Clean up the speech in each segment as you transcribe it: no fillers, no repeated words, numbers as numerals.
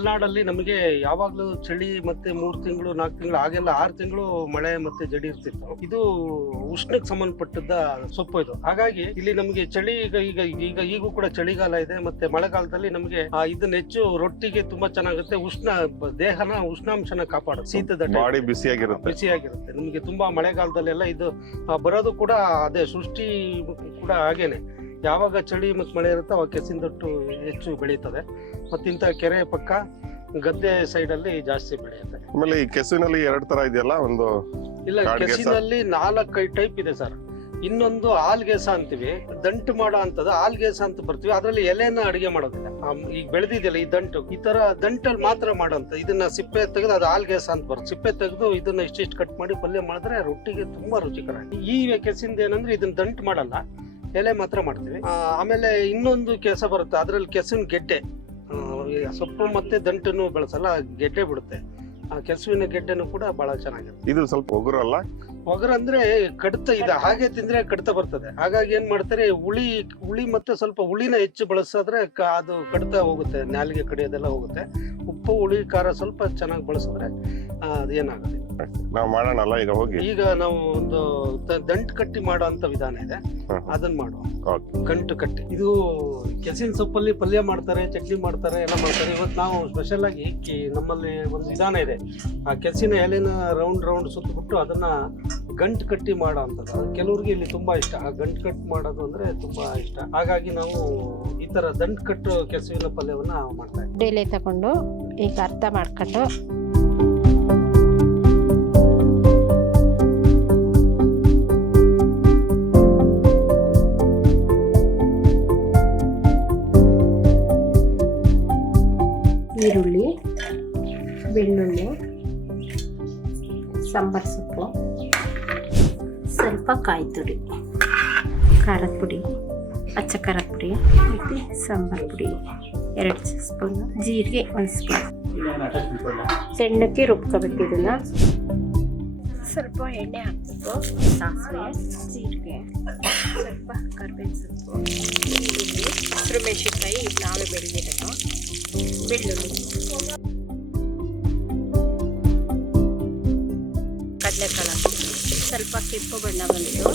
ಮಲೆನಾಡಲ್ಲಿ ನಮಗೆ ಯಾವಾಗ್ಲೂ ಚಳಿ ಮತ್ತೆ 3 ತಿಂಗಳು 4 ತಿಂಗಳು ಹಾಗೆಲ್ಲ 6 ತಿಂಗಳು ಮಳೆ ಮತ್ತೆ ಜಡಿ ಇರ್ತಿತ್ತು. ಇದು ಉಷ್ಣಕ್ಕೆ ಸಂಬಂಧಪಟ್ಟದ್ದ ಸೊಪ್ಪು ಇದು. ಹಾಗಾಗಿ ಇಲ್ಲಿ ನಮಗೆ ಚಳಿ ಈಗೂ ಕೂಡ ಚಳಿಗಾಲ ಇದೆ. ಮತ್ತೆ ಮಳೆಗಾಲದಲ್ಲಿ ನಮಗೆ ಇದನ್ನ ಹೆಚ್ಚು ರೊಟ್ಟಿಗೆ ತುಂಬಾ ಚೆನ್ನಾಗುತ್ತೆ. ದೇಹನ ಉಷ್ಣಾಂಶನ ಕಾಪಾಡುತ್ತೆ. ಶೀತದ ಬಾಡಿ ಬಿಸಿಯಾಗಿರುತ್ತೆ ನಮಗೆ ತುಂಬಾ ಮಳೆಗಾಲದಲ್ಲೆಲ್ಲ ಇದು ಬರೋದು ಕೂಡ ಅದೇ ಸೃಷ್ಟಿ ಕೂಡ ಹಾಗೇನೆ. ಯಾವಾಗ ಚಳಿ ಮತ್ತು ಮಳೆ ಇರುತ್ತೆ ಅವಾಗ ಕೆಸಿನದಟ್ಟು ಹೆಚ್ಚು ಬೆಳೀತದೆ. ಮತ್ತಿಂತ ಕೆರೆ ಪಕ್ಕ ಗದ್ದೆ ಸೈಡ್ ಅಲ್ಲಿ ಜಾಸ್ತಿ ಬೆಳೆಯುತ್ತೆ. ಆಮೇಲೆ ಈ ಕೆಸುವಿನಲ್ಲಿ 2 ತರ ಇದೆಯಲ್ಲ, ಒಂದು ಇಲ್ಲ ಕೆಸಿನಲ್ಲಿ 4-5 ಟೈಪ್ ಇದೆ ಸರ್. ಇನ್ನೊಂದು ಆಲ್ಗೇಸ ಅಂತೀವಿ, ದಂಟು ಮಾಡೋ ಅಂತದ್ದು ಆಲ್ಗೇಸ ಅಂತ ಬರ್ತೀವಿ. ಅದ್ರಲ್ಲಿ ಎಲೆನ ಅಡಿಗೆ ಮಾಡೋದಿಲ್ಲ. ಈಗ ಬೆಳೆದಿದೆಯಲ್ಲ ಈ ದಂಟು, ಈ ತರ ದಂಟಲ್ಲಿ ಮಾತ್ರ ಮಾಡೋಂತ. ಇದನ್ನ ಸಿಪ್ಪೆ ತೆಗೆದು ಅದು ಆಲ್ಗೇಸ ಅಂತ ಬರುತ್ತೆ. ಸಿಪ್ಪೆ ತೆಗೆದು ಇದನ್ನ ಇಷ್ಟಿಷ್ಟು ಕಟ್ ಮಾಡಿ ಪಲ್ಯ ಮಾಡಿದ್ರೆ ರೊಟ್ಟಿಗೆ ತುಂಬಾ ರುಚಿಕರ. ಈ ಕೆಸಿಂದ ಏನಂದ್ರೆ ಇದನ್ನ ದಂಟು ಮಾಡಲ್ಲ, ಎಲೆ ಮಾತ್ರ ಮಾಡ್ತೀವಿ. ಆಮೇಲೆ ಇನ್ನೊಂದು ಕೆಸ ಬರುತ್ತೆ, ಅದ್ರಲ್ಲಿ ಕೆಸುವಿನ ಗೆಡ್ಡೆ. ಸೊಪ್ಪು ಮತ್ತೆ ದಂಟನ್ನು ಬೆಳೆಸಲ್ಲ, ಗೆಡ್ಡೆ ಬಿಡುತ್ತೆ. ಆ ಕೆಸುವಿನ ಗೆಡ್ಡೆನು ಕೂಡ ಬಹಳ ಚೆನ್ನಾಗಿರುತ್ತೆ. ಇದು ಸ್ವಲ್ಪ ಒಗರಲ್ಲ, ಒಗರು ಅಂದ್ರೆ ಕಡಿತ ಇದೆ. ಹಾಗೆ ತಿಂದ್ರೆ ಕಡಿತ ಬರ್ತದೆ. ಹಾಗಾಗಿ ಏನ್ ಮಾಡ್ತಾರೆ, ಹುಳಿ ಮತ್ತೆ ಸ್ವಲ್ಪ ಹುಳಿನ ಹೆಚ್ಚು ಬಳಸಿದ್ರೆ ಅದು ಕಡಿತ ಹೋಗುತ್ತೆ, ನಾಲಿಗೆ ಕಡಿಯೋದೆಲ್ಲ ಹೋಗುತ್ತೆ. ಉಪ್ಪು ಹುಳಿ ಖಾರ ಸ್ವಲ್ಪ ಚೆನ್ನಾಗಿ ಬಳಸಿದ್ರೆ ಅದೇನಾಗೋದಿಲ್ಲ. ನಾವು ಮಾಡೋಣಲ್ಲ ಈಗ ನಾವು ಒಂದು ದಂಟು ಕಟ್ಟಿ ಮಾಡೋ ಅಂತ ವಿಧಾನ ಇದೆ, ಅದನ್ನ ಮಾಡುವ. ಗಂಟು ಕಟ್ಟಿ ಇದು ಕೆಸಿನ ಸೊಪ್ಪಲ್ಲಿ ಪಲ್ಯ ಮಾಡ್ತಾರೆ, ಚಟ್ನಿ ಮಾಡ್ತಾರೆ, ಎಲ್ಲ ಮಾಡ್ತಾರೆ. ಇವತ್ತು ನಾವು ಸ್ಪೆಷಲ್ ಆಗಿ ನಮ್ಮಲ್ಲಿ ಒಂದು ವಿಧಾನ ಇದೆ. ಆ ಕೆಸಿನ ಎಲೆನ ರೌಂಡ್ ಸುತ್ತಬಿಟ್ಟು ಅದನ್ನ ಗಂಟು ಕಟ್ಟಿ ಮಾಡೋ ಅಂತದ್ದು. ಕೆಲವ್ರಿಗೆ ಇಲ್ಲಿ ತುಂಬಾ ಇಷ್ಟ ಆ ಗಂಟು ಕಟ್ ಮಾಡೋದು ಅಂದ್ರೆ ತುಂಬಾ ಇಷ್ಟ. ಹಾಗಾಗಿ ನಾವು ಈ ತರ ದಂಟು ಕಟ್ಟು ಕೆಸುವಿನ ಪಲ್ಯವನ್ನ ಮಾಡ್ತಾ ಇದ್ದೀವಿ. ಡೈಲಿ ತಗೊಂಡು ಈಗ ಅರ್ಥ ಮಾಡ್ಕೊಂಡು ಈರುಳ್ಳಿ, ಬೆಳ್ಳುಳ್ಳಿ, ಸಾಂಬಾರ್ ಸೊಪ್ಪು, ಸ್ವಲ್ಪ ಕಾಯಿ ತುರಿ, ಖಾರದ ಪುಡಿ, ಅಚ್ಚ ಖಾರದ ಪುಡಿ ಮತ್ತು ಸಾಂಬಾರ್ ಪುಡಿ 2 ಸ್ಪೂನು, ಜೀರಿಗೆ 1 ಸ್ಪೂನ್. ಸಣ್ಣಕ್ಕೆ ರುಬ್ಕೋಬೇಕು. ಇದನ್ನು ಸ್ವಲ್ಪ ಎಣ್ಣೆ ಹಾಕಬೇಕು, ಸಾಸಿವೆ, ಜೀರಿಗೆ, ಸ್ವಲ್ಪ ಕರಿಬೇವು ಸೊಪ್ಪು, ಈರುಳ್ಳಿ, ಹಸಿರುಮೆಣಸಿನಕಾಯಿ ನಾವೇ ಬೆಳೆದಿರೋದು, ಬೆಳ್ಳುಳ್ಳಿ, ಕಡಲೆಕಾಳು, ಸ್ವಲ್ಪ ಕೆಂಪು ಬಣ್ಣ ಬಂದಿದ್ದು.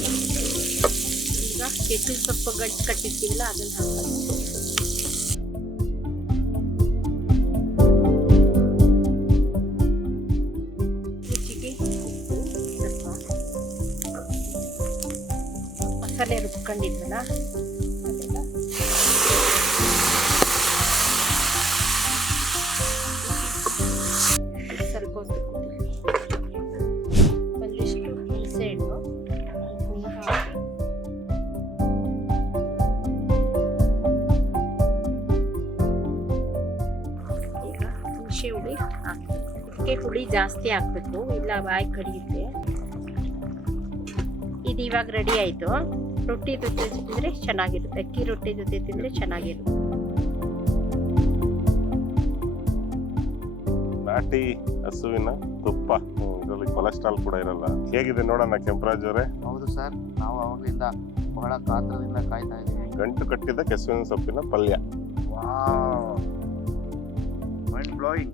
ಈಗ ಕೆಸರು ಸೊಪ್ಪು ಗಂಟು ಕಟ್ಟಿರ್ತೀವಲ್ಲ ಅದನ್ನು ಹಾಕೋದು. ರುಚಿಗೆ ಉಪ್ಪು, ಸ್ವಲ್ಪ ಮಸಾಲೆ ರುಬ್ಕೊಂಡಿದ್ವಲ್ಲ ಅದೆಲ್ಲ ಸ್ವಲ್ಪ ಹೊತ್ತು ಒಂದಿಷ್ಟು ಹುಣಸೆ ಹಣ್ಣು, ಈಗ ಹುಣಸೆ ಹುಳಿ ಹಾಕಬೇಕು. ಇದಕ್ಕೆ ಹುಳಿ ಜಾಸ್ತಿ ಹಾಕಬೇಕು, ಇಲ್ಲ ಬಾಯಿ ಕಡಿಯುತ್ತೆ. ಇದು ಇವಾಗ ರೆಡಿ ಆಯಿತು. ರೊಟ್ಟಿ ಜೊತೆ ತಿಂದರೆ ಚೆನ್ನಾಗಿರುತ್ತೆ, ಅಕ್ಕಿ ರೊಟ್ಟಿ ಜೊತೆ ತಿಂದರೆ ಚೆನ್ನಾಗಿರುತ್ತೆ. ನಾಟಿ ಹಸುವಿನ ತುಪ್ಪ, ಇದರಲ್ಲಿ ಕೊಲೆಸ್ಟ್ರಾಲ್ ಕೂಡ ಇರಲ್ಲ. ಹೇಗಿದೆ ನೋಡೋಣ ಕೆಂಪರಾಜ್ ಅವರೇ? ಹೌದು ಸರ್, ನಾವು ಅವಾಗಲಿಂದ ಬಹಳ ಕಾತರದಿಂದ ಕಾಯ್ತಾ ಇದ್ದೀವಿ. ಗಂಟು ಕಟ್ಟಿದ ಕೆಸುವಿನ ಸೊಪ್ಪಿನ ಪಲ್ಯ. Wow, mind blowing.